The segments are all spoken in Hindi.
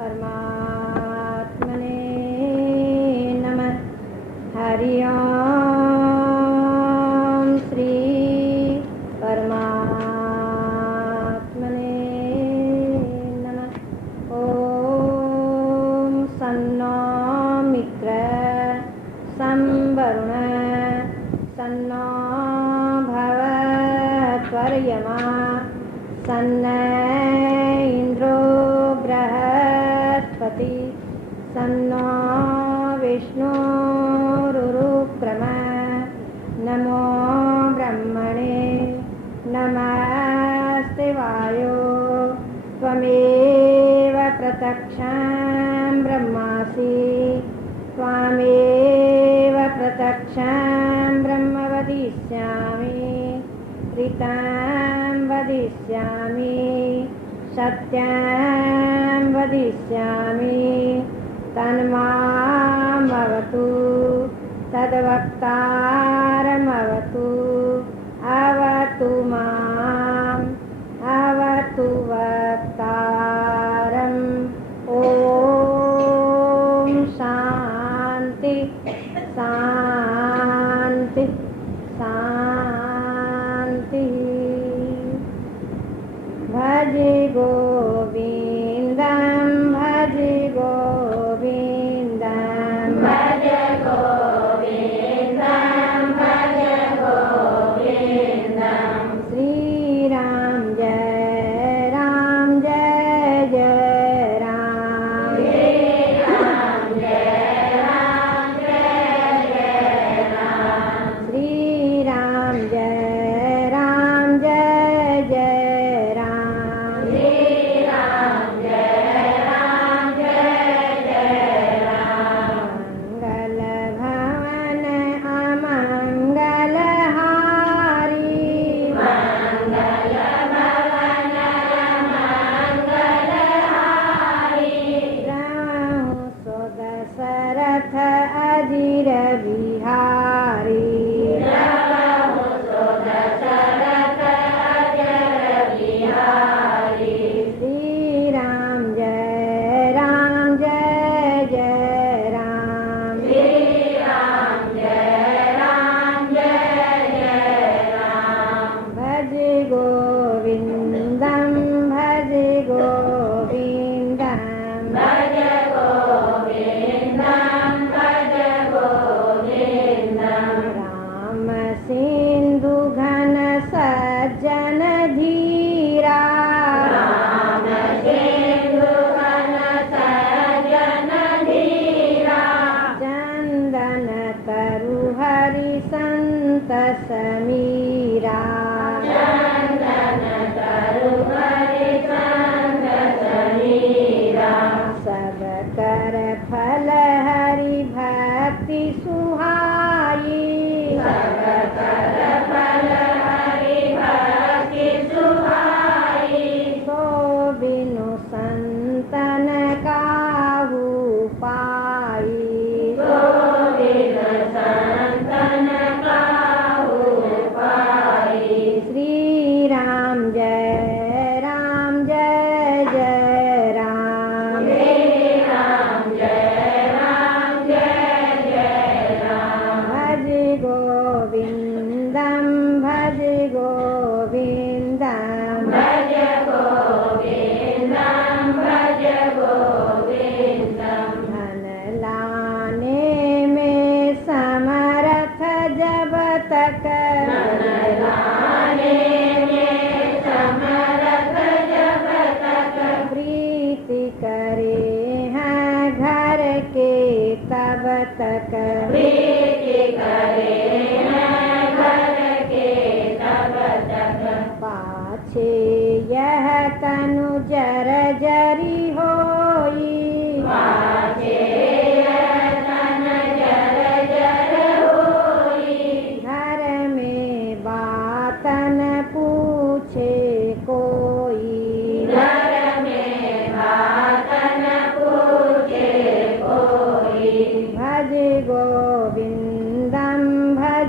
परमात्मने नमः। हरि ओम श्री परमात्मने नमः। ओम सन्नो मित्र सं वरुण सन्नो भवत्वर्यमा सन्न इंद्रो बृहस्पति सन्नो विष्णुरुक्रम। नमो ब्रह्मणे नमस्ते वायो त्वमेव प्रत्यक्षं ब्रह्मासि त्वमेव प्रत्यक्षं ब्रह्म वदिष्यामि ऋतं वदिष्यामि सत्यं वदिष्यामि तन्मामवतु तद्वक्तारमवतु अवतु माम् अवतु वक्तारम्। ॐ शान्ति शान्ति शान्ति। भज गोविन्दं भज गोविन्दं भज गोविन्दं भज गोविन्दं। श्रीराम जय जय राम श्रीराम जय राम श्रीराम जय भज गोविन्दं भज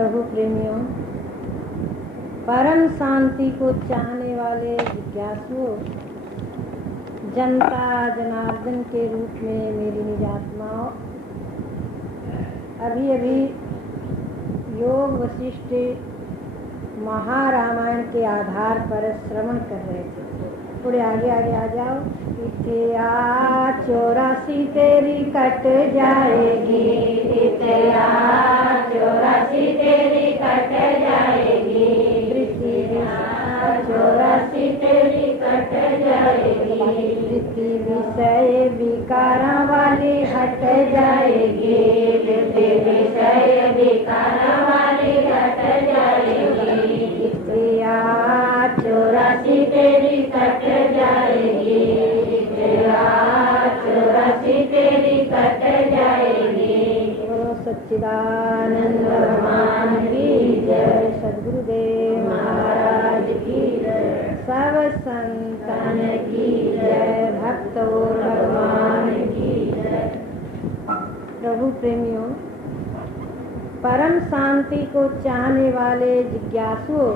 प्रभु प्रेमियों, परम शांति को चाहने वाले जिज्ञासुओं, जनता जनार्दन के रूप में मेरी निजात्माओं, अभी अभी योग वशिष्ठ महारामायण के आधार पर श्रवण कर रहे थे। थोड़े आगे आगे आ जाओ। इतिया 84 तेरी कट जाएगी, इतिया 84 तेरी कट जाएगी, 84 तेरी कट जाएगी, विषय विकारा वाली हट जाएगी, विषय विकारा वाली हट जाएगी, इतिया 84 तेरी कट जाएगी, इतिया 84 तेरी कट जाएगी। बोलो सच्चिदानंद भगवान की जय, सद्गुरुदेव महाराज की जय, सब संतन की जय, भक्त और भगवान की जय। प्रभु प्रेमियों, परम शांति को चाहने वाले जिज्ञासुओं,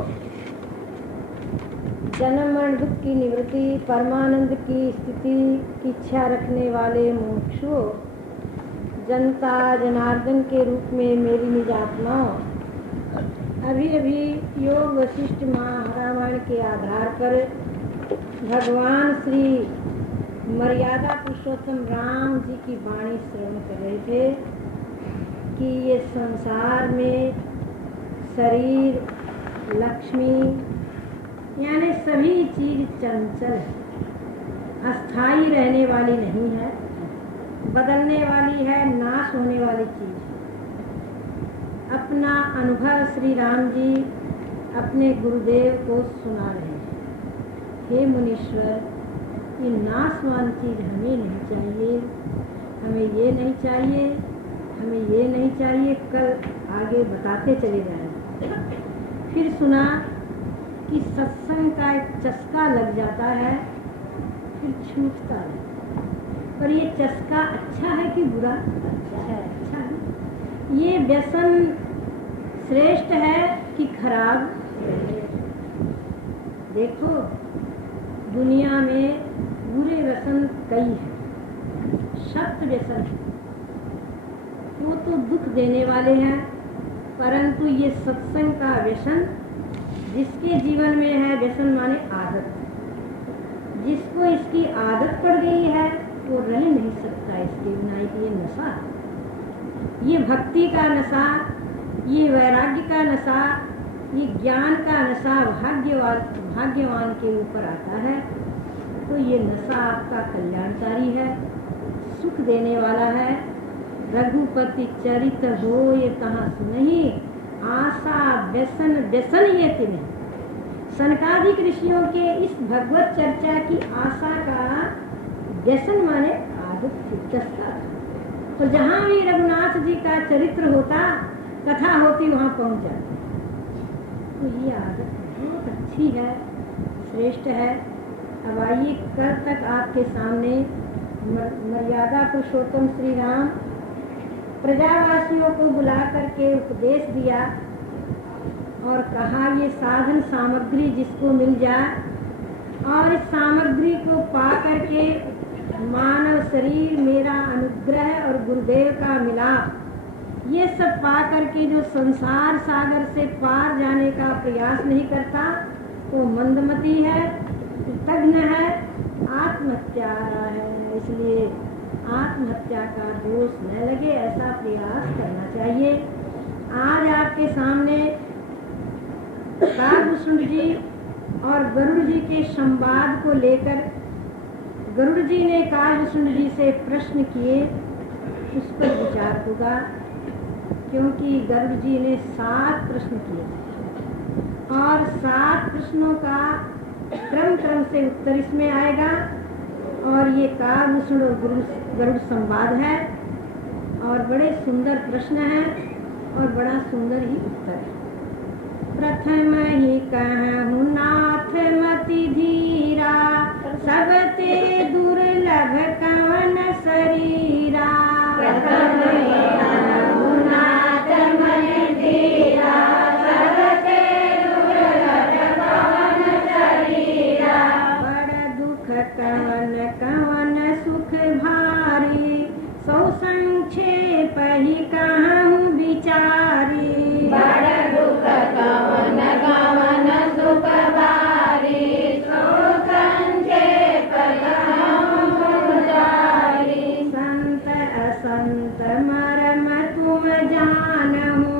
जन्म मरण दुख की निवृत्ति, परमानंद की स्थिति की इच्छा रखने वाले मुमुक्षुओं, जनता जनार्दन के रूप में मेरी निजात्माओं, अभी अभी योग वशिष्ठ महारामायण के आधार पर भगवान श्री मर्यादा पुरुषोत्तम राम जी की वाणी श्रवण कर रहे थे कि ये संसार में शरीर, लक्ष्मी यानी सभी चीज चंचल है, अस्थाई रहने वाली नहीं है, बदलने वाली है, नाश होने वाली चीज। अपना अनुभव श्री राम जी अपने गुरुदेव को सुना रहे हैं। हे मुनीश्वर, ये नाशवान चीज हमें नहीं चाहिए, हमें ये नहीं चाहिए, हमें ये नहीं चाहिए। कल आगे बताते चले जाएंगे। फिर सुना कि सत्संग का एक चस्का लग जाता है, फिर छूटता है। पर ये चस्का अच्छा है कि बुरा? अच्छा है। ये व्यसन श्रेष्ठ है कि खराब? देखो, दुनिया में बुरे व्यसन कई हैं, सख्त व्यसन है, वो तो दुख देने वाले हैं, परंतु ये सत्संग का व्यसन जिसके जीवन में है, व्यसन माने आदत, जिसको इसकी आदत पड़ गई है वो रह नहीं सकता इसके बिना। ये नशा, ये भक्ति का नशा, ये वैराग्य का नशा, ये ज्ञान का नशा भाग्यवान के ऊपर आता है। तो ये नशा आपका कल्याणकारी है, सुख देने वाला है। रघुपति चरित हो ये कहाँ सुनहि, आशा व्यसन व्यसन ये तिन्ह। सनकादिक ऋषियों के इस भगवत चर्चा की आशा का व्यसन माने आदत थी, चस्का था। तो जहाँ भी रघुनाथ जी का चरित्र होता, कथा होती, वहाँ पहुँच जाती। तो ये आदत बहुत अच्छी है, श्रेष्ठ है। अब आइए, कल तक आपके सामने मर्यादा पुरुषोत्तम श्री राम प्रजावासियों को बुला करके उपदेश दिया और कहा ये साधन सामग्री जिसको मिल जाए और इस सामग्री को पा करके मानव शरीर, मेरा अनुग्रह और गुरुदेव का मिलाप, ये सब पा करके जो संसार सागर से पार जाने का प्रयास नहीं करता वो मंदमती है, कृतघ्न है, आत्महत्यारा है। इसलिए आत्महत्या का दोष न लगे ऐसा प्रयास करना चाहिए। आज आपके सामने कालभूषण जी और गरुड़ जी के संवाद को लेकर गरुड़ जी ने कालभूषण जी से प्रश्न किए, उस पर विचार होगा, क्योंकि गरुड़ जी ने 7 प्रश्न किए और 7 प्रश्नों का क्रम से उत्तर इसमें आएगा। और ये कालभूषण और गरुड़ संवाद है और बड़े सुंदर प्रश्न हैं और बड़ा सुंदर ही उत्तर है। प्रथम ही कहूँ नाथ मति धीरा, सब ते दुर्लभ कवन शरीरा। प्रथम ही कहूँ नाथ मति धीरा, कही कहूँ बिचारी, बड़ दुख कवन कवन सुख भारी, सो संक्षेप कहूँ गुजारी। संत असंत मरम तुम जानहु,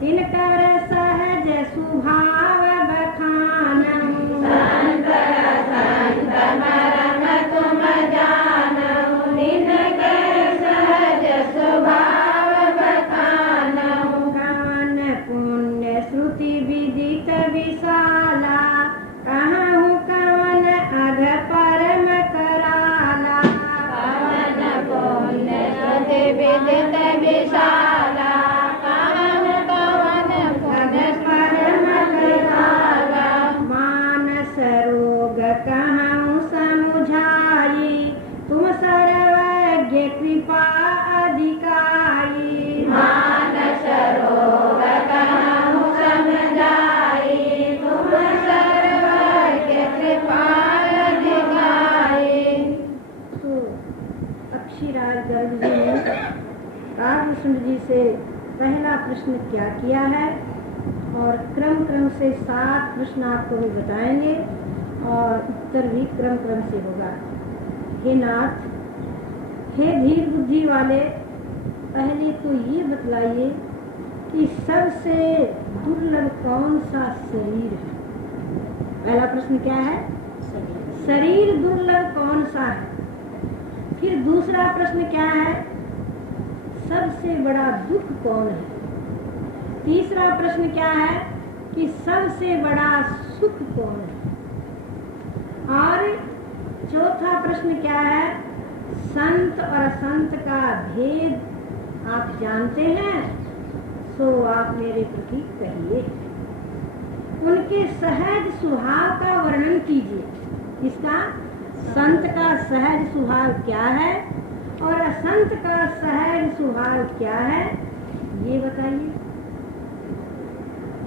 तिनकर सहज स्वभाव बखानहु। संत असंत मरम तुम जानहु, तिनकर सहज स्वभाव बखानहु। गान पुण्य श्रुति विदित विशाला, कहूँ कवन अघ परम कराला। कवन पुण्य श्रुति विदित विशाला, कहूँ कवन पुण्य परम कराला। मानस रोग कहूँ समुझाई, तुम सर्वज्ञ कृपा अधिकारी। मानस रोग कहूँ समझाई, तुम सर्वज्ञ कृपा अधिकारी। तो अक्षीराज गर्ग जी ने काव्यसुंद जी से पहला प्रश्न क्या किया है, और क्रम क्रम से 7 प्रश्न आपको भी बताएंगे और उत्तर भी क्रम क्रम से होगा। हे नाथ, हे धीर बुद्धि वाले, पहले तो ये बतलाइए कि सबसे दुर्लभ कौन सा शरीर है। पहला प्रश्न क्या है? शरीर दुर्लभ कौन सा है। फिर दूसरा प्रश्न क्या है? सबसे बड़ा दुख कौन है। तीसरा प्रश्न क्या है कि सबसे बड़ा सुख कौन है। और चौथा प्रश्न क्या है? संत और असंत का भेद आप जानते हैं, सो आप मेरे प्रति कहिए। उनके सहज स्वभाव का वर्णन कीजिए। इसका संत का सहज स्वभाव क्या है और असंत का सहज स्वभाव क्या है, ये बताइए।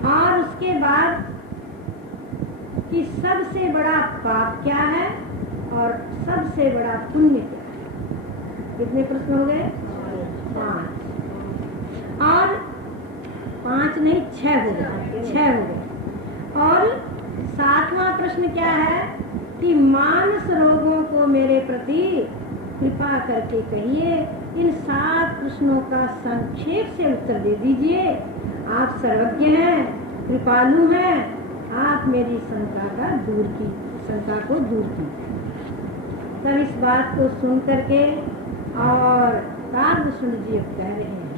और उसके बाद कि सबसे बड़ा पाप क्या है और सबसे बड़ा पुण्य क्या है। कितने प्रश्न हो गए? 5। और 5 नहीं, 6 हो गए। 6 हो गए। और 7वां प्रश्न क्या है कि मानस रोगों को मेरे प्रति कृपा करके कहिए। इन 7 प्रश्नों का संक्षेप से उत्तर दे दीजिए। आप सर्वज्ञ हैं, कृपालु हैं, आप मेरी शंका को दूर की। तब इस बात को सुन करके और काव्यसुंद जी कह रहे हैं,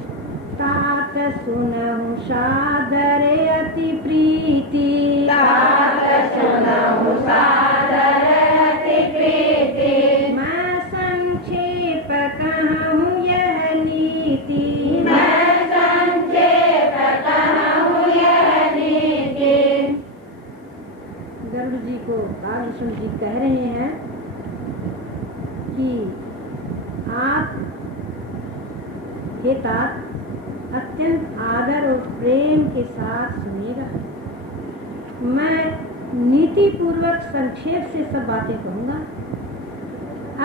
तात सुनहु सादर अति प्रीति, तात सुनहु सादर अति प्रीति। मैं संक्षेप कहूँ यह नीति, मैं संक्षेप कहूँ यह नीति। गरुड़ जी को काव्यसुंद जी कह रहे हैं कि आप हे तात अत्यंत आदर और प्रेम के साथ सुनिएगा। मैं नीति पूर्वक संक्षेप से सब बातें कहूँगा।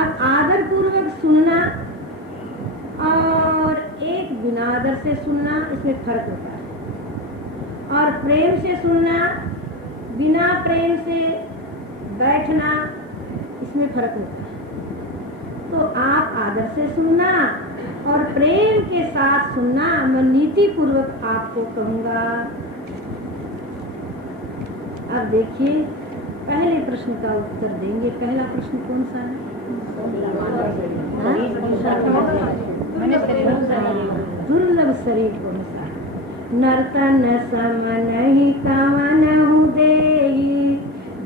अब आदर पूर्वक सुनना और एक बिना आदर से सुनना, इसमें फर्क होता है। और प्रेम से सुनना, बिना प्रेम से बैठना, इसमें फर्क होता है। तो आप आदर से सुनना और प्रेम के साथ सुनना, मैं नीति पूर्वक आपको कहूँगा। अब देखिए, पहले प्रश्न का उत्तर देंगे। पहला प्रश्न कौन सा है? दुर्लभ शरीर कौन सा है? नर्तन सम नहीं कवनहु देहि,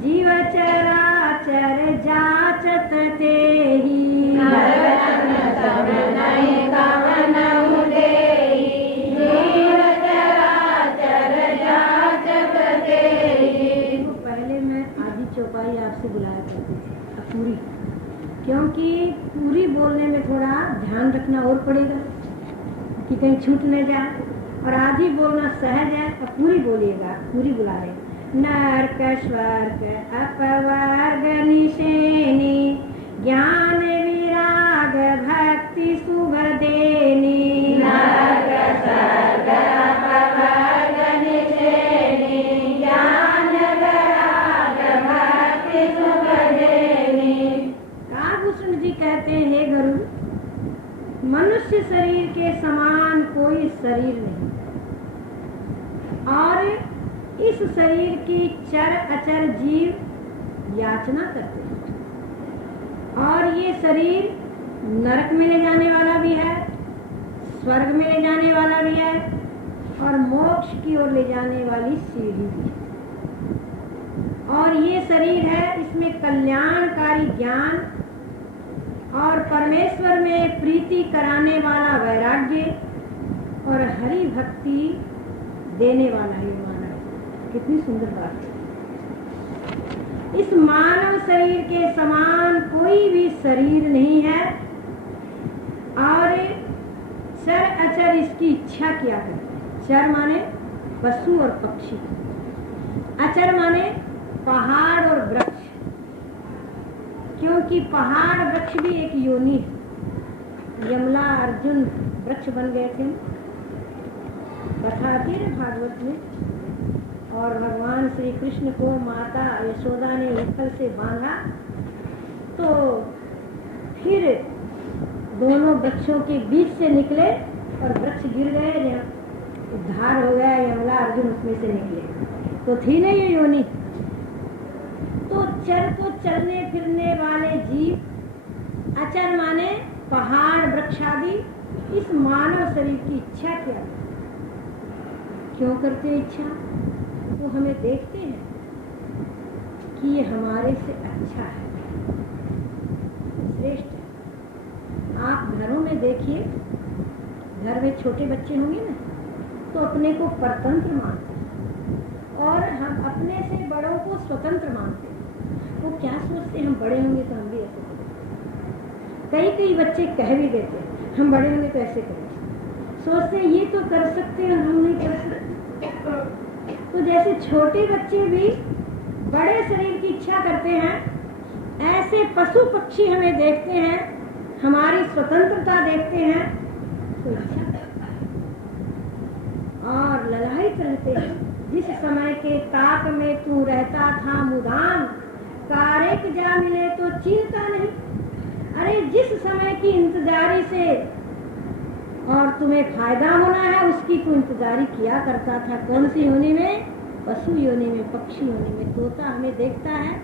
जीव चराचर जाचत तेहि। नर्तन सम नहीं कवनहु देहि, जीव चराचर जाचत तेहि। पहले मैं आधी चौपाई आपसे बुलाया करती थी, अब पूरी, क्योंकि पूरी बोलने में थोड़ा ध्यान रखना और पड़ेगा कि कहीं छूट न जाए। और आधी बोलना सहज है, अब पूरी बोलिएगा, पूरी बुला रहे। नरक स्वर्ग अपवर्ग निशेनी, ज्ञान विराग भक्ति शुभ देनी। शरीर के समान कोई शरीर नहीं, और इस शरीर की चर अचर जीव याचना करते हैं, और ये शरीर नरक में ले जाने वाला भी है, स्वर्ग में ले जाने वाला भी है, और मोक्ष की ओर ले जाने वाली सीढ़ी भी है। और ये शरीर है, इसमें कल्याणकारी ज्ञान और परमेश्वर में प्रीति कराने वाला वैराग्य और हरि भक्ति देने वाला ये मानव। कितनी सुंदर बात है। इस मानव शरीर के समान कोई भी शरीर नहीं है, और चर अचर इसकी इच्छा किया करते हैं। चर माने पशु और पक्षी, अचर माने पहाड़ और वृक्ष, क्योंकि पहाड़ वृक्ष भी एक योनि है। यमला अर्जुन वृक्ष बन गए थे, कथा आती है भागवत में। और भगवान श्री कृष्ण को माता यशोदा ने ऊपर से बांधा, तो फिर दोनों वृक्षों के बीच से निकले और वृक्ष गिर गए, उद्धार हो गया। यमला अर्जुन उसमें से निकले, तो थी नहीं ये योनि। तो चर तो चलने फिरने वाले जीव, अचर माने पहाड़ वृक्ष आदि। इस मानव शरीर की इच्छा क्या, क्यों करते इच्छा? तो हमें देखते हैं कि ये हमारे से अच्छा है, श्रेष्ठ है। आप घरों में देखिए, घर में छोटे बच्चे होंगे ना, तो अपने को परतंत्र मानते हैं, और हम अपने से बड़ों को स्वतंत्र मानते हैं। वो क्या सोचते हैं, हम बड़े होंगे तो हम भी ऐसे करेंगे। कई बच्चे कह भी देते हैं, हम बड़े होंगे तो ऐसे करेंगे। सोचते ये तो कर सकते हैं, हम नहीं कर सकते। तो जैसे छोटे बच्चे भी बड़े शरीर की इच्छा करते हैं, ऐसे पशु पक्षी हमें देखते हैं, हमारी स्वतंत्रता देखते हैं तो इच्छा करता है और ललायित रहते हैं। जिस समय के ताक में तू रहता था मुदाम, कारेक जा मिले तो चिंता नहीं। अरे जिस समय की इंतजारी से और तुम्हें फायदा होना है, उसकी तू इंतजारी किया करता था। कौन सी योनि में? पशु योनि में, पक्षी योनि में। तोता हमें देखता है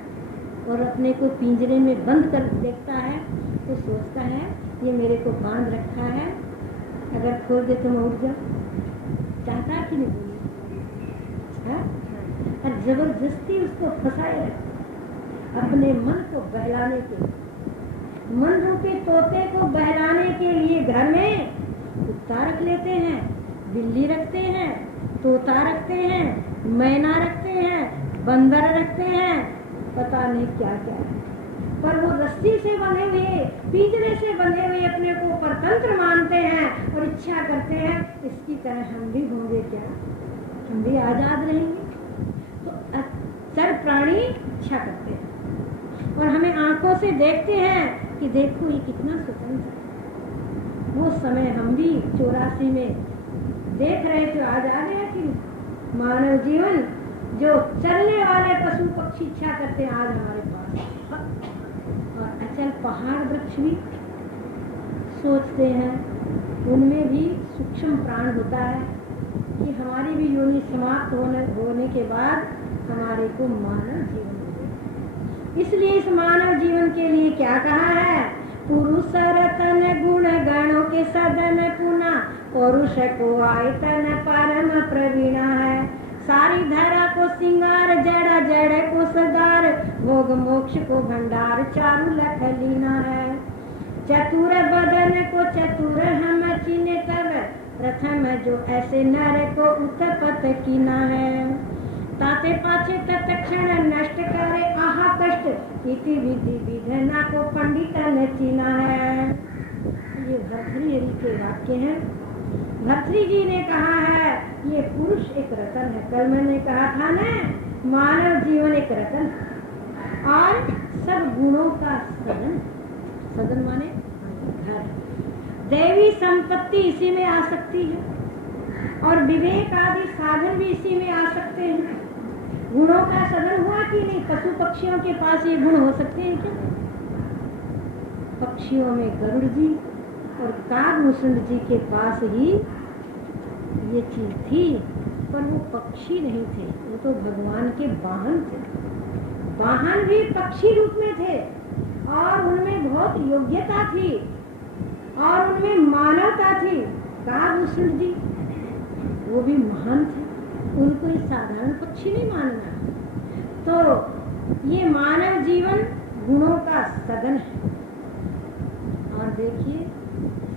और अपने को पिंजरे में बंद कर देखता है, तो सोचता है ये मेरे को बांध रखा है, अगर खोल दे तो मैं उड़ जाऊं। चाहता कि नहीं बोली, और जबरदस्ती उसको फंसाए रखता अपने मन को बहलाने के लिए। मन रूपी तोते को बहलाने के लिए घर में कुत्ता रख लेते हैं, बिल्ली रखते हैं, तोता रखते हैं, मैना रखते हैं, बंदर रखते हैं, पता नहीं क्या क्या है। पर वो रस्सी से बंधे हुए, पिंजरे से बंधे हुए अपने को परतंत्र मानते हैं और इच्छा करते हैं इसकी तरह हम भी होंगे क्या, हम भी आजाद रहेंगे। तो चर प्राणी इच्छा करते हैं और हमें आंखों से देखते हैं कि देखो ये कितना स्वतंत्र है। वो समय हम भी 84 में देख रहे थे, आज आ गया कि मानव जीवन जो चलने वाले पशु पक्षी इच्छा करते हैं आज हमारे पास। और अचल पहाड़ वृक्ष भी सोचते हैं, उनमें भी सूक्ष्म प्राण होता है कि हमारी भी योनि समाप्त होने के बाद हमारे को मानव जीवन मिले। इसलिए इस मानव जीवन के लिए क्या कहा है? पुरुष रतन गुण गणों के सदन पुना, पौरुष को आयतन परम प्रवीणा है। सारी धरा को सिंगार, जड़ा जड़ को सदार, भोग मोक्ष को भंडार, चारु लख लीना है। चतुर बदन को चतुर हम चिन्ह तब, प्रथम जो ऐसे नर को उत्पत कीना है। ताते पाछे तत्क्षण नष्ट करे आहा कष्ट, इति विधि विधना को पंडित न चीना है। ये भर्तृहरि के वाक्य हैं। भर्तृहरि जी ने कहा है ये पुरुष एक रतन है। कल मैंने कहा था ना, मानव जीवन एक रतन और सब गुणों का सदन। सदन माने घर। दैवी संपत्ति इसी में आ सकती है और विवेक आदि साधन भी इसी में आ सकते हैं। गुणों का सदन हुआ कि नहीं? पशु पक्षियों के पास ये गुण हो सकते हैं क्या? पक्षियों में गरुड़ जी और कागभूषण जी के पास ही ये चीज थी, पर वो पक्षी नहीं थे, वो तो भगवान के वाहन थे। वाहन भी पक्षी रूप में थे और उनमें बहुत योग्यता थी और उनमें मानवता थी। कागभूषण जी वो भी महान थे, उनको इस साधारण पक्षी नहीं मानना। तो ये मानव जीवन गुणों का सदन है। और देखिए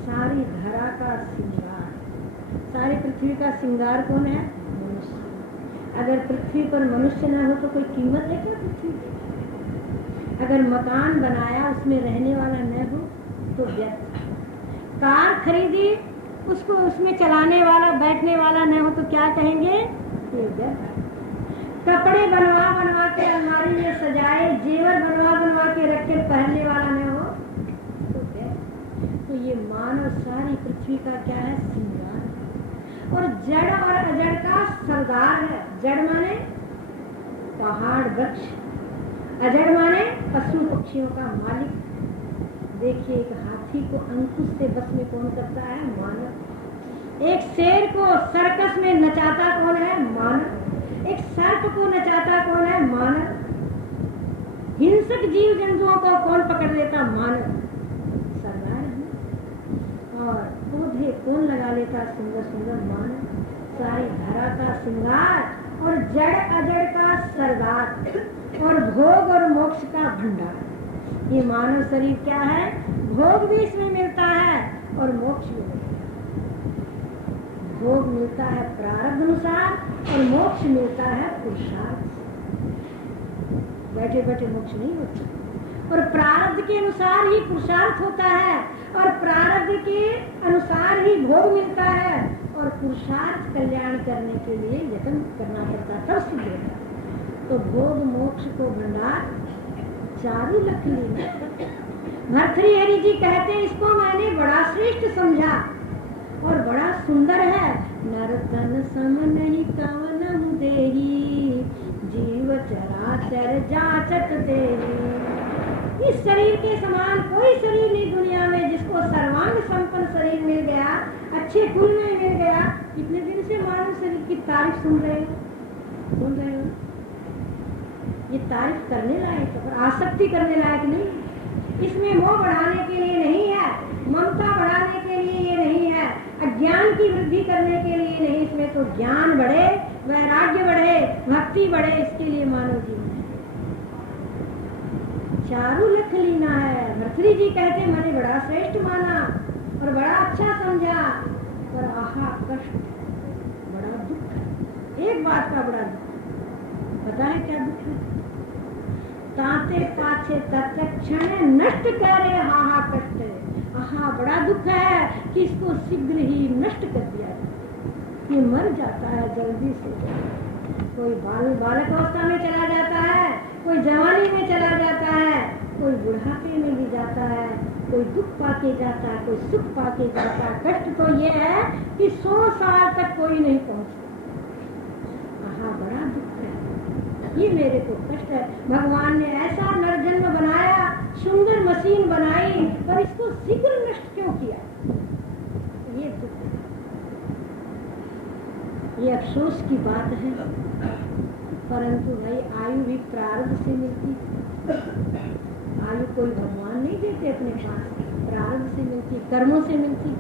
सारी धरा का श्रृंगार, सारी पृथ्वी का श्रृंगार कौन है? मनुष्य। अगर पृथ्वी पर मनुष्य न हो तो कोई कीमत है क्या पृथ्वी की? अगर मकान बनाया उसमें रहने वाला न हो तो व्यर्थ। कार खरीदी उसको उसमें चलाने वाला बैठने वाला न हो तो क्या कहेंगे? ये व्यर्थ। कपड़े बनवा बनवा के अलमारी में सजाए, जेवर बनवा बनवा के रख के पहनने वाला न हो तो व्यर्थ। तो ये मानव सारी पृथ्वी का क्या है? श्रृंगार। और जड़ और अजड़ का सरदार है। जड़ माने पहाड़ वृक्ष, अजड़ माने पशु पक्षियों का मालिक। देखिए एक हाथी को अंकुश से बस में कौन करता है? मानव। एक शेर को सर्कस में नचाता कौन है? मानव। एक सर्प को नचाता कौन है? मानव। हिंसक जीव जंतुओं को कौन पकड़ लेता? मानव। सरदार है। और पौधे कौन लगा लेता? सुंदर सुंदर मानव। सारी धरा का श्रृंगार और जड़ अजड़ का सरदार और भोग और मोक्ष का भंडार। ये मानव शरीर क्या है? भोग भी इसमें मिलता है और मोक्ष भी मिलता है। भोग मिलता है प्रारब्ध अनुसार और मोक्ष मिलता है पुरुषार्थ। बैठे बैठे मोक्ष नहीं होता और प्रारब्ध के अनुसार ही पुरुषार्थ होता है और प्रारब्ध के अनुसार ही भोग मिलता है और पुरुषार्थ कल्याण करने के लिए यत्न करना पड़ता है, तब सिद्ध होता है। तो भोग मोक्ष को भंडार चारू लख लीना। भर्तृहरि जी कहते इसको मैंने बड़ा श्रेष्ठ समझा और बड़ा सुंदर है। नर तन सम नहीं कवन देही, जीव चराचर जाचक देही। इस शरीर के समान कोई शरीर नहीं दुनिया में जिसको सर्वांग संपन्न शरीर मिल गया, अच्छे कुल में मिल गया। कितने दिन से मानव शरीर की तारीफ सुन रहे हो? ये तारीफ करने लायक है पर आसक्ति करने लायक नहीं। इसमें मोह बढ़ाने के लिए नहीं है, ममता बढ़ाने के लिए ये नहीं है, अज्ञान की वृद्धि करने के लिए नहीं। इसमें तो ज्ञान बढ़े, वैराग्य बढ़े, भक्ति बढ़े, इसके लिए मानव जीवन है। चारू लख लीना है। भर्तृहरि जी कहते मैंने बड़ा श्रेष्ठ माना और बड़ा अच्छा समझा, पर आहा कष्ट, बड़ा दुख। एक बात का बड़ा दुख, पता है क्या दुख है? ताते पाछे तत्क्षण नष्ट करे हाहा कष्ट। आहा बड़ा दुख है कि इसको शीघ्र ही नष्ट कर दिया जाए। ये मर जाता है जल्दी से। कोई बालक अवस्था में चला जाता है, कोई जवानी में चला जाता है, कोई बुढ़ापे में भी जाता है, कोई दुख पाके जाता है, कोई सुख पाके जाता है। कष्ट तो ये है कि 100 साल तक कोई नहीं पहुँचता। आहा बड़ा दुख है, ये मेरे को कष्ट है। भगवान ने ऐसा नरजन्म बनाया, सुंदर मशीन बनाई, पर इसको शीघ्र नष्ट क्यों किया? ये दुख है, ये अफसोस की बात है। परंतु भाई आयु भी प्रारब्ध से मिलती। आयु कोई भगवान नहीं देते अपने पास, प्रारब्ध से मिलती, कर्मों से मिलती।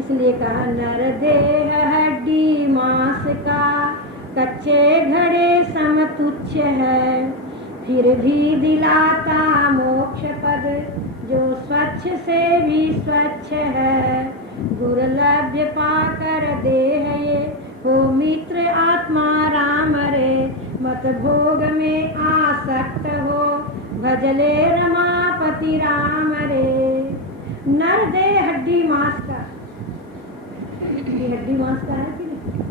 इसलिए कहा नर देह हड्डी मांस का, कच्चे घड़े समतुच्छ है, फिर भी दिलाता मोक्ष पद, जो स्वच्छ से भी स्वच्छ है। दुर्लभ पाकर देह ये, हो मित्र आत्मा राम रे, मत भोग में आसक्त हो, भजले रमापति राम रे। नर देह हड्डी मांस का, हड्डी मांस का है कि नहीं?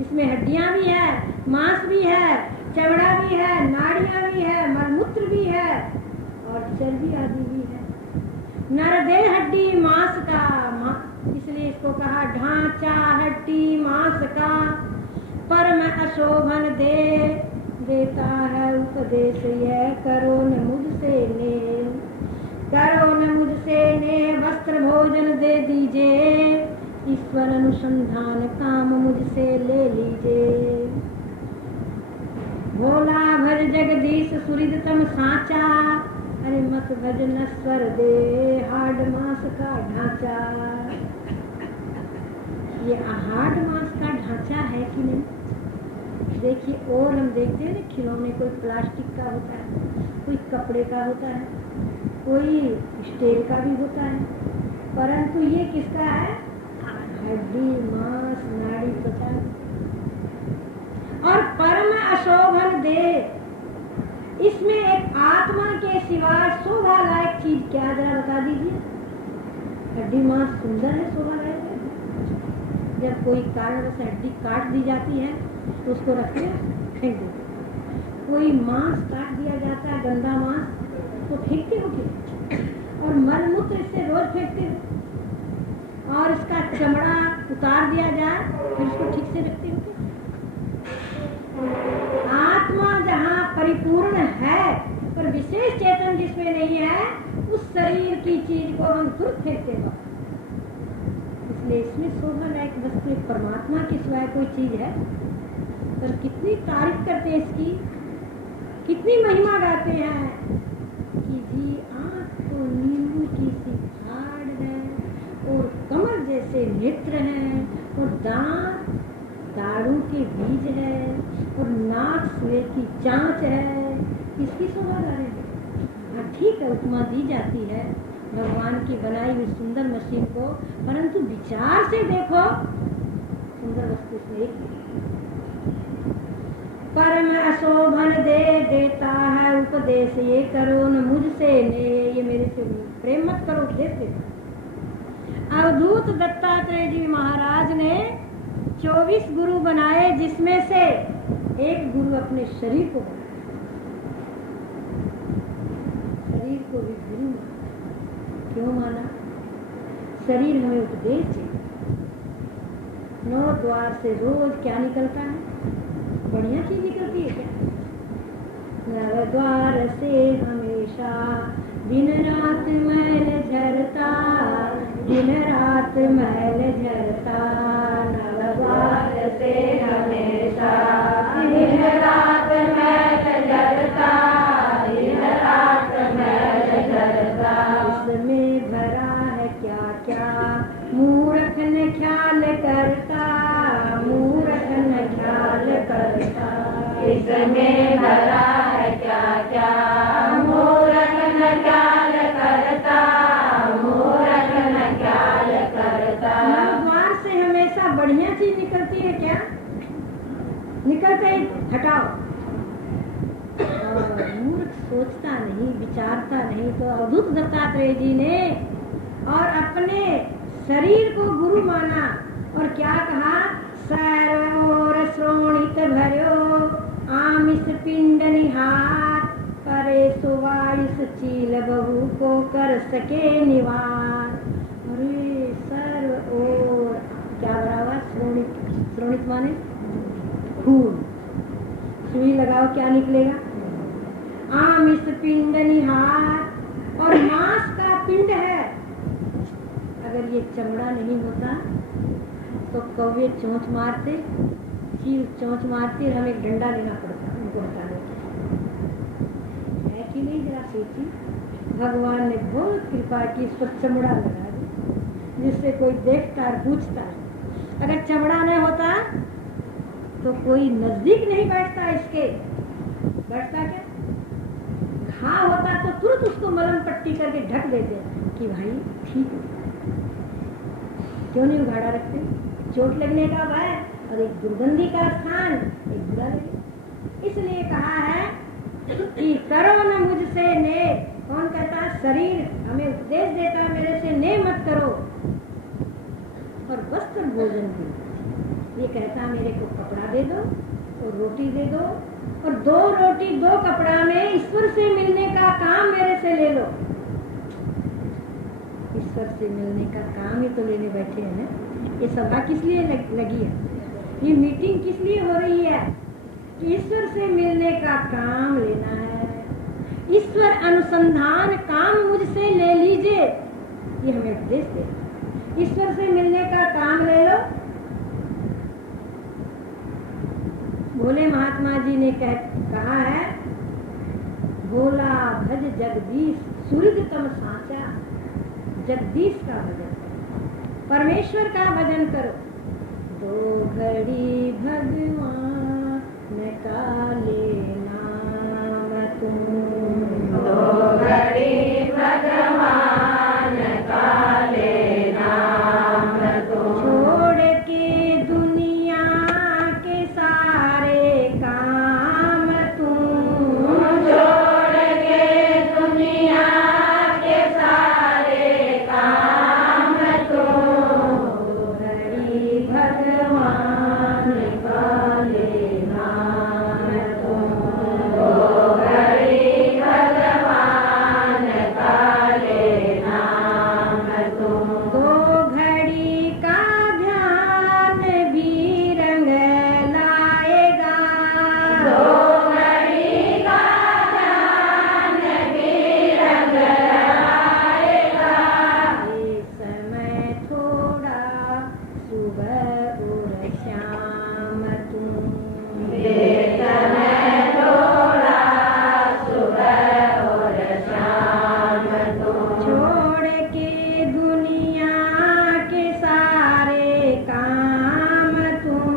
इसमें हड्डियां भी है, मांस भी है, चमड़ा भी है, नाड़ियां भी है, मलमूत्र भी है और चर्बी आदि भी है। नर देह हड्डी मांस का, इसलिए इसको कहा ढांचा हड्डी मांस का। परम अशोभन देता है उपदेश, यह करो न मुझसे ले। करो न मुझसे ने वस्त्र भोजन दे दीजिए, ईश्वर अनुसंधान काम मुझसे ले लीजिए। भोला भज जगदीश सुहृदतम साचा, अरे मत भज नश्वर दे हार्ड मास का ढांचा। ये हार्ड मास का ढांचा है कि नहीं? देखिए, और हम देखते हैं ना खिलौने, कोई प्लास्टिक का होता है, कोई कपड़े का होता है, कोई स्टील का भी होता है, परंतु ये किसका है? हड्डी मांस नाड़ी त्वचा। और परम अशोभन दे, इसमें एक आत्मा के सिवा शोभा लायक चीज क्या, जरा बता दीजिए। हड्डी मांस सुंदर है, शोभा लायक है। जब कोई कारणवश हड्डी काट दी जाती है तो उसको रखते फेंक देते। कोई मांस काट दिया जाता है, गंदा मांस, तो फेंकते हो क्या? और मलमूत्र इससे रोज फेंकते हो। और इसका चमड़ा उतार दिया जाए फिर इसको ठीक से रखते हो क्या? आत्मा जहाँ परिपूर्ण है पर विशेष चेतन जिसमें नहीं है, उस शरीर की चीज को हम तुरंत फेंकते हैं। इसलिए इसमें शोभा लायक वस्तु परमात्मा के सिवाय कोई चीज है? पर कितनी तारीफ करते हैं इसकी, कितनी महिमा गाते हैं कि जी आँख तो नींबू की सी फाड़ है, और कमर जैसे नेत्र है, और दांत दारू के बीज है, और नाक सुए की चांच है। इसकी शोभा गा रहे हैं। हाँ ठीक है, उपमा दी जाती है भगवान की बनाई हुई सुंदर मशीन को, परंतु विचार से देखो सुंदर वस्तु इसमें एक परम अशोभन दे देता है उपदेश, ये करो न मुझसे ने, ये मेरे से प्रेम मत करो, उपदेश देता। अवधूत दत्तात्रेय जी महाराज ने 24 गुरु बनाए, जिसमें से एक गुरु अपने शरीर को बनाया। शरीर को भी गुरु माना। क्यों माना? शरीर हमें उपदेश चाहिए। 9 द्वार से रोज क्या निकलता है? बढ़िया चीज निकलती है क्या? 9 द्वार से हमेशा दिन रात मैल झरता, दिन रात मैल झरता। 9 द्वार से हमेशा दिन रात मैल झरता, दिन रात मैल झरता। इसमें भरा है क्या क्या मूर्ख न ख्याल करता, मूर्ख न ख्याल करता। इसमें भरा है क्या क्या मूर्ख न ख्याल करता, मूर्ख न ख्याल करता। द्वार से हमेशा बढ़िया चीज निकलती है क्या? निकलते ही हटाओ। मूर्ख सोचता नहीं, विचारता नहीं। तो अवधूत दत्तात्रेय जी ने और अपने शरीर को गुरु माना, और क्या कहा? सर्व और श्रोणित भर्यो आमिष पिंड निहार, करे सुवायुष चील बहू को कर सके निवार। अरे सर्व और क्या बराबर? श्रोणित। श्रोणित माने खून। सुई लगाओ क्या निकलेगा? आमिष पिंड निहार, और मांस का पिंड है। अगर ये चमड़ा नहीं होता तो कौवे चोंच मारते, चील चोंच मारती, और हमें डंडा लेना पड़ता उनको हटाने के। है कि नहीं? जरा सोची। भगवान ने बहुत कृपा की, इस पर चमड़ा लगा दी, जिससे कोई देखता और पूछता है। अगर चमड़ा नहीं होता तो कोई नजदीक नहीं बैठता इसके। बैठता क्या? घाव होता तो तुरंत उसको मलम पट्टी करके ढक देते कि भाई ठीक है। क्यों नहीं उघाड़ा रखते? चोट लगने का भय और एक दुर्गंधी का स्थान, एक बुरा लगे। इसलिए कहा है कि करो न मुझसे ने। कौन कहता? शरीर हमें उपदेश देता, मेरे से ने मत करो। और वस्त्र भोजन दो, ये कहता मेरे को कपड़ा दे दो और रोटी दे दो, और 2 रोटी 2 कपड़ा में ईश्वर से मिलने का काम मेरे से ले लो। ईश्वर से मिलने का काम ही तो लेने बैठे हैं। ये सभा किस लिए लगी है? ये मीटिंग किस लिए हो रही है? ईश्वर से मिलने का काम लेना है। ईश्वर अनुसंधान काम मुझसे ले लीजिए, ये हमें उपदेश दे। ईश्वर से मिलने का काम ले लो। भोले महात्मा जी ने कहा है, भोला भज जगदीश सूर्य तम साचा। जगदीश का भजन करो, परमेश्वर का भजन करो। दो घड़ी भगवान का लेना तुम, दो घड़ी भगवान का लेना तुम। छोड़ के दुनिया के सारे काम तुम, छोड़ के दुनिया के सारे काम तुम। दो घड़ी भगवान का लेना तुम। दो घड़ी भगवान का लेना तुम। दो घड़ी का ध्यान भी रंग लाएगा, दो घड़ी का ध्यान भी रंग लाएगा। ये समय थोड़ा सुबह और शाम तुम, ये समय थोड़ा सुबह और शाम तुम। छोड़ के दुनिया के सारे काम तुम,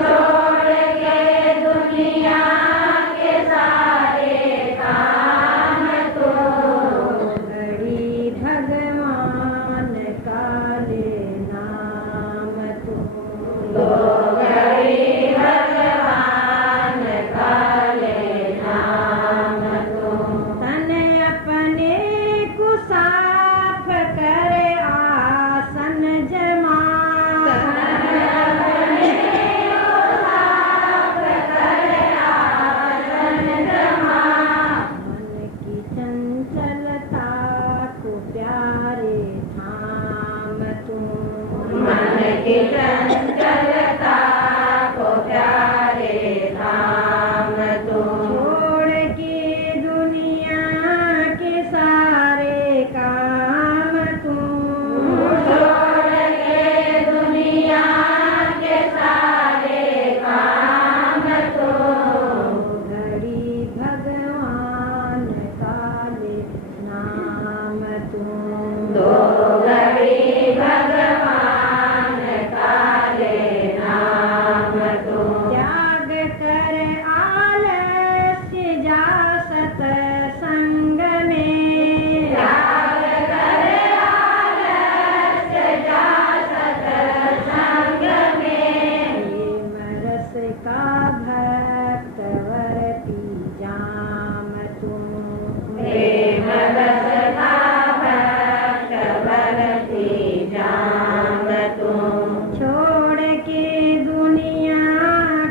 छोड़ के दुनिया के सारे काम तुम। घड़ी भगवान का लेना तुम। दो घड़ी भगवान का लेना तुम। तन अपने को साफ कर आसन जमा, मन की चंचलता को प्यारे थाम तुम, मन की चंचलता को प्यारे धाम तुम। छोड़ के दुनिया के सारे काम तुम, छोड़ के दुनिया के सारे काम तुम। घड़ी भगवान का ले नाम तुम। दो घड़ी भगवान का लेना तुम। त्याग कर आलस्य जा सत्संग में, त्याग कर आलस्य जा सत्संग में। प्रेम रस का भक्तवती जाम तुम, प्रेम रस का भक्तवती जाम तुम। छोड़ के दुनिया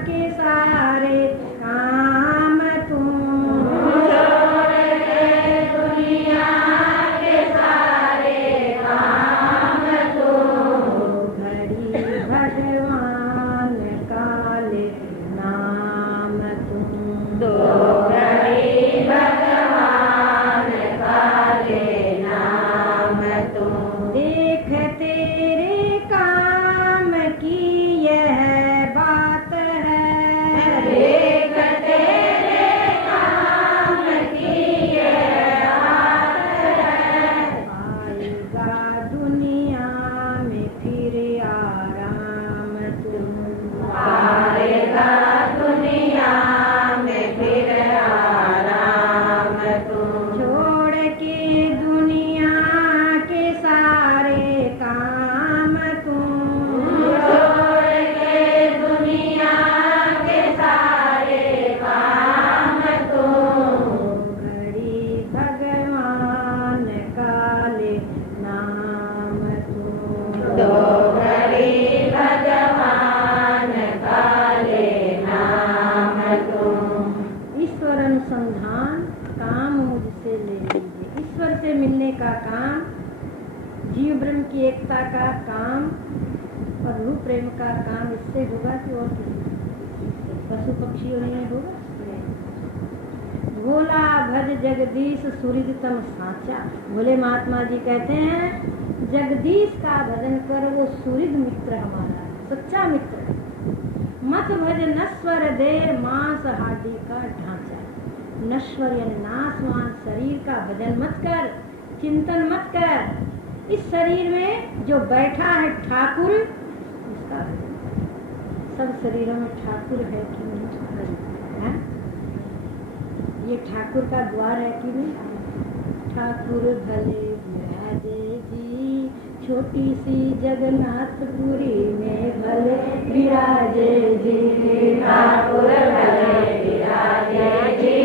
के सारे काम तुम, छोड़ के दुनिया के सारे काम तुम। घड़ी भगवान का ले नाम तुम। दो घड़ी भगवान का लेना तुम। देख तेरे काम की यह बात है, देख तेरे काम की यह बात है। आएगा दुनिया में फिर आराम तुम, आएगा दुनिया में फिर आराम तुम। छोड़ के दुनिया के सारे काम तुम, छोड़ के दुनिया के सारे काम तुम। घड़ी भगवान का ले नाम तुम। दो घड़ी भगवान का लेना तुम। ईश्वर अनुसंधान काम मुझसे ले लीजिए। ईश्वर से मिलने का काम, जीव ब्रह्म की एकता का काम और रूप प्रेम का काम इससे होगा कि और किसी पशु पक्षियों में होगा। भोला भज जगदीश सुहृदतम साचा। भोले महात्मा जी कहते हैं जगदीश का भजन कर, वो सुहृद मित्र हमारा सच्चा मित्र। मत भज नश्वर दे मांस हाडी का ढांचा। नश्वर या नाशवान शरीर का भजन मत कर, चिंतन मत कर। इस शरीर में जो बैठा है ठाकुर, उसका सब शरीरों में ठाकुर है कि नहीं है? ये ठाकुर का द्वार है कि नहीं? ठाकुर भले विराजे जी छोटी सी जगन्नाथपुरी में भले विराजे जी। ठाकुर भले विराजे जी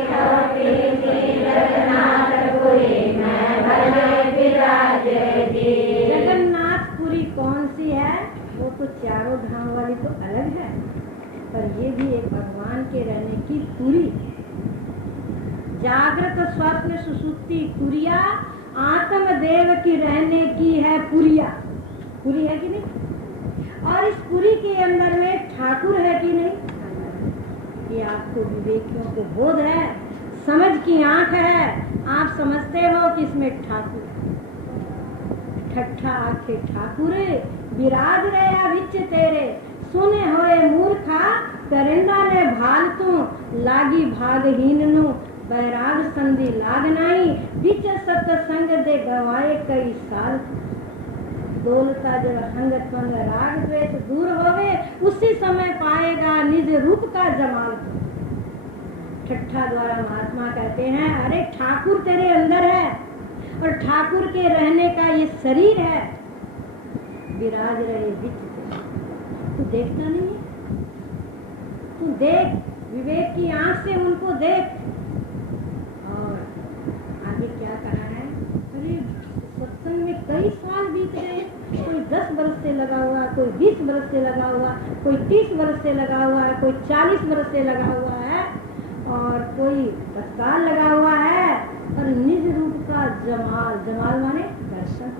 छोटी सी जगन्नाथपुरी में भले विराजे जी। जगन्नाथपुरी कौन सी है? वो तो चारों धाम वाली तो अलग है, पर ये भी एक भगवान के रहने की पूरी। जागृत स्वप्न सुसुप्ति तुरिया आत्मदेव की रहने की है पुरिया। पुरी है कि नहीं? और इस पुरी के अंदर में ठाकुर है कि नहीं? ये आपको विवेकियों को बोध है, समझ की आंख है, आप समझते हो कि इसमें ठाकुर। ठट्ठा आखे ठाकुर विराज रहे विच तेरे, सुने होए मूर्खा करेंदा ने भाग तू। लागी भागहीन नु बैराग संधि लाग नहीं, बिच सत्संग दे गवाए कई साल। दौलता जब हंग त्वंग राग द्वेष दूर होवे, उसी समय पाएगा निज रूप का जमाल। ठट्ठा द्वारा महात्मा कहते हैं अरे ठाकुर तेरे अंदर है, और ठाकुर के रहने का ये शरीर है। विराज रहे बिच तू देखता नहीं है? तू देख, विवेक की आंख से उनको देख। और आगे क्या कहा है? अरे सत्संग में कई साल बीत गए, कोई 10 वर्ष से लगा हुआ, कोई 20 वर्ष से लगा हुआ, कोई 30 वर्ष से लगा हुआ है, कोई 40 वर्ष से लगा हुआ है, और कोई तत्काल लगा हुआ है। और निज रूप का जमाल, जमाल माने दर्शन,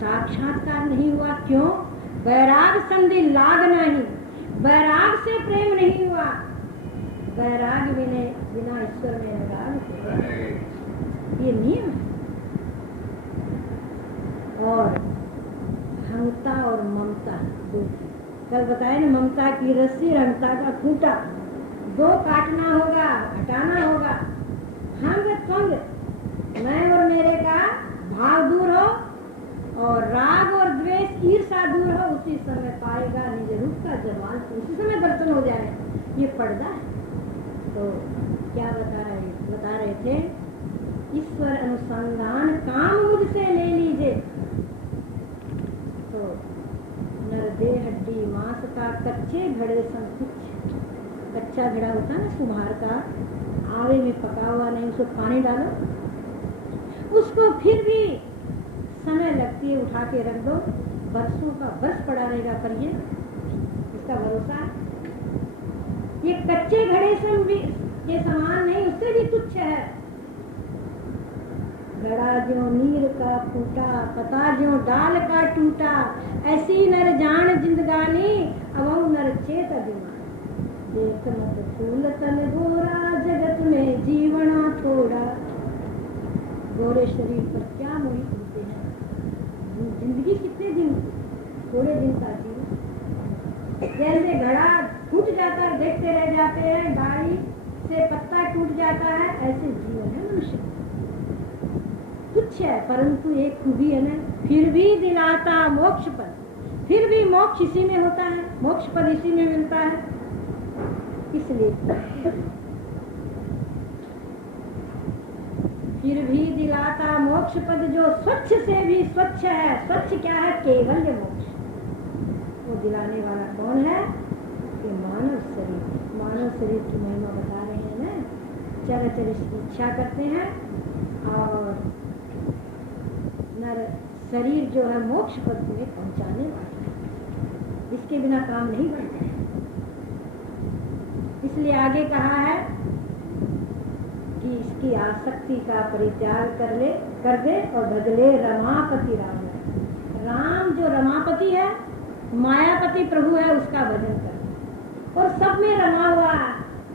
साक्षात्कार नहीं हुआ। क्यों? बैराग संधि लाग नहीं, बैराग से प्रेम नहीं हुआ। बैराग बिना ईश्वर में अनुराग, ये नियम है। और हंगता और ममता दो, कल बताया ना, ममता की रस्सी हंगता का खूंटा, दो काटना होगा, हटाना होगा। हंग त्वंग, मैं और मेरे का भाव दूर हो, और राग और द्वेष ईर्षा दूर हो, उसी समय पाएगा निज रूप का जमाल। उसी समय दर्शन हो जाए। ये पर्दा है। तो क्या बता रहे थे? ईश्वर अनुसंधान काम मुझसे ले लीजिए। तो नर दे हड्डी मांस का कच्चे घड़े संकुच। कच्चा घड़ा होता है ना कुम्हार का, आवे में पका हुआ नहीं, उसको पानी डालो, उसको फिर भी समय लगती है, उठा के रख दो, बरसों का बरस पड़ा रहेगा, पर ये इसका भरोसा है। ये कच्चे घड़े से भी ये समान नहीं, उससे भी तुच्छ है। घड़ा ज्यों नीर का फूटा, पता ज्यों डाल का टूटा, ऐसी नर जान जिंदगानी, अब नर चेत अभिमान। देख मत फूल तन गोरा, जगत में जीवना थोड़ा। गोरे शरीर पर क्या मोहित होते हैं। जिंदगी कितने दिन, थोड़े दिन का जीवन। जैसे घड़ा टूट जाता है, देखते रह जाते हैं, डाली से पत्ता टूट जाता है, ऐसे जीवन है मनुष्य। तुच्छ है, परंतु एक खूबी है ना, फिर भी दिलाता मोक्ष पद। फिर भी मोक्ष इसी में होता है, मोक्ष पद इसी में मिलता है। इसलिए फिर भी दिलाता मोक्ष पद, जो स्वच्छ से भी स्वच्छ है। स्वच्छ क्या है? केवल मोक्ष। वो दिलाने वाला कौन है? कि मानव शरीर। मानव शरीर की महिमा बता रहे हैं ना, चर इसकी इच्छा करते हैं, और नर शरीर जो है मोक्ष पद में पहुंचाने वाला है, इसके बिना काम नहीं बनता है। इसलिए आगे कहा है कि इसकी आसक्ति का परित्याग कर दे और भजले रमापति राम। राम जो रमापति है, मायापति प्रभु है, उसका भजन कर। और सब में रमा हुआ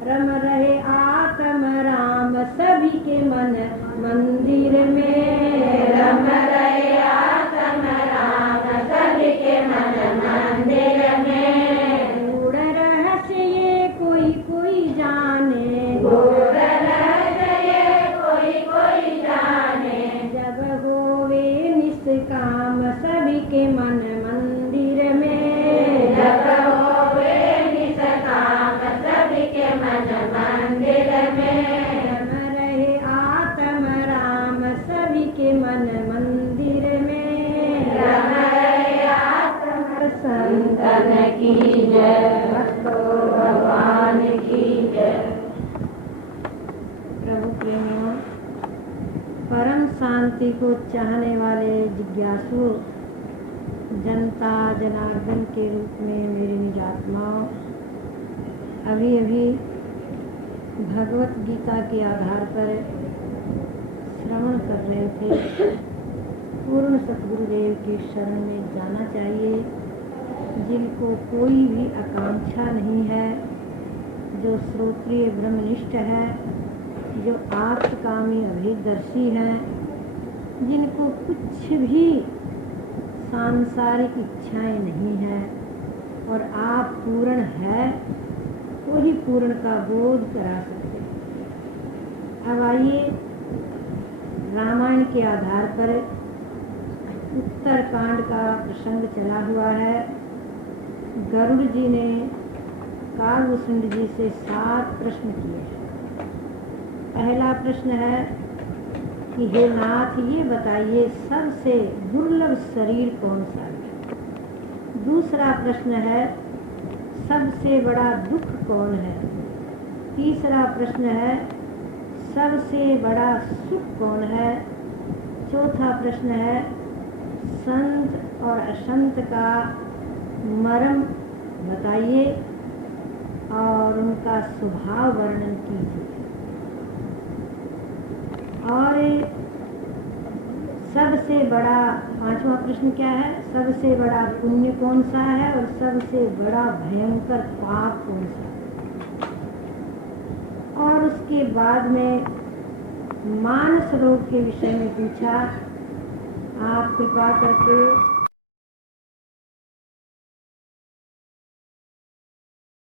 रम रहे आत्म राम सभी के मन मंदिर में। रम रहे आत्म राम सभी के मन मंदिर में। गूढ़ रहस्य ये कोई कोई जाने, गूढ़ रहस्य ये कोई कोई जाने। जब होवे निष्काम सभी के मन मंदिर में। जब होवे निष्काम सभी के मन मंदिर में। रम रहे आत्म राम सभी के मन मंदिर में। रम रहे आत्म संतन की जय, भक्तो भगवान की जय। प्रभु प्रेमियों, परम शांति को चाहने वाले जिज्ञासु जनता जनार्दन के रूप में मेरी निजात्माओं, अभी अभी भगवत गीता के आधार पर श्रवण कर रहे थे। पूर्ण सतगुरुदेव की शरण में जाना चाहिए, जिनको कोई भी आकांक्षा नहीं है, जो श्रोत्रिय ब्रह्मनिष्ठ है, जो आत्मकामी अभिदर्शी है, जिनको कुछ भी सांसारिक इच्छाएं नहीं है और आप पूर्ण है, वही पूर्ण का बोध करा सकते हैं। अब आइए, रामायण के आधार पर उत्तरकांड का प्रसंग चला हुआ है। गरुड़ जी ने कालभूषुंड जी से 7 प्रश्न किए हैं। पहला प्रश्न है कि हे नाथ, ये बताइए सबसे दुर्लभ शरीर कौन सा है। दूसरा प्रश्न है सबसे बड़ा दुख कौन है। तीसरा प्रश्न है सबसे बड़ा सुख कौन है। चौथा प्रश्न है संत और असंत का मर्म बताइए और उनका स्वभाव वर्णन कीजिए। और सबसे बड़ा 5वां प्रश्न क्या है, सबसे बड़ा पुण्य कौन सा है और सबसे बड़ा भयंकर पाप कौन सा है। और उसके बाद में मानस रोग के विषय में पूछा। आप कृपा करके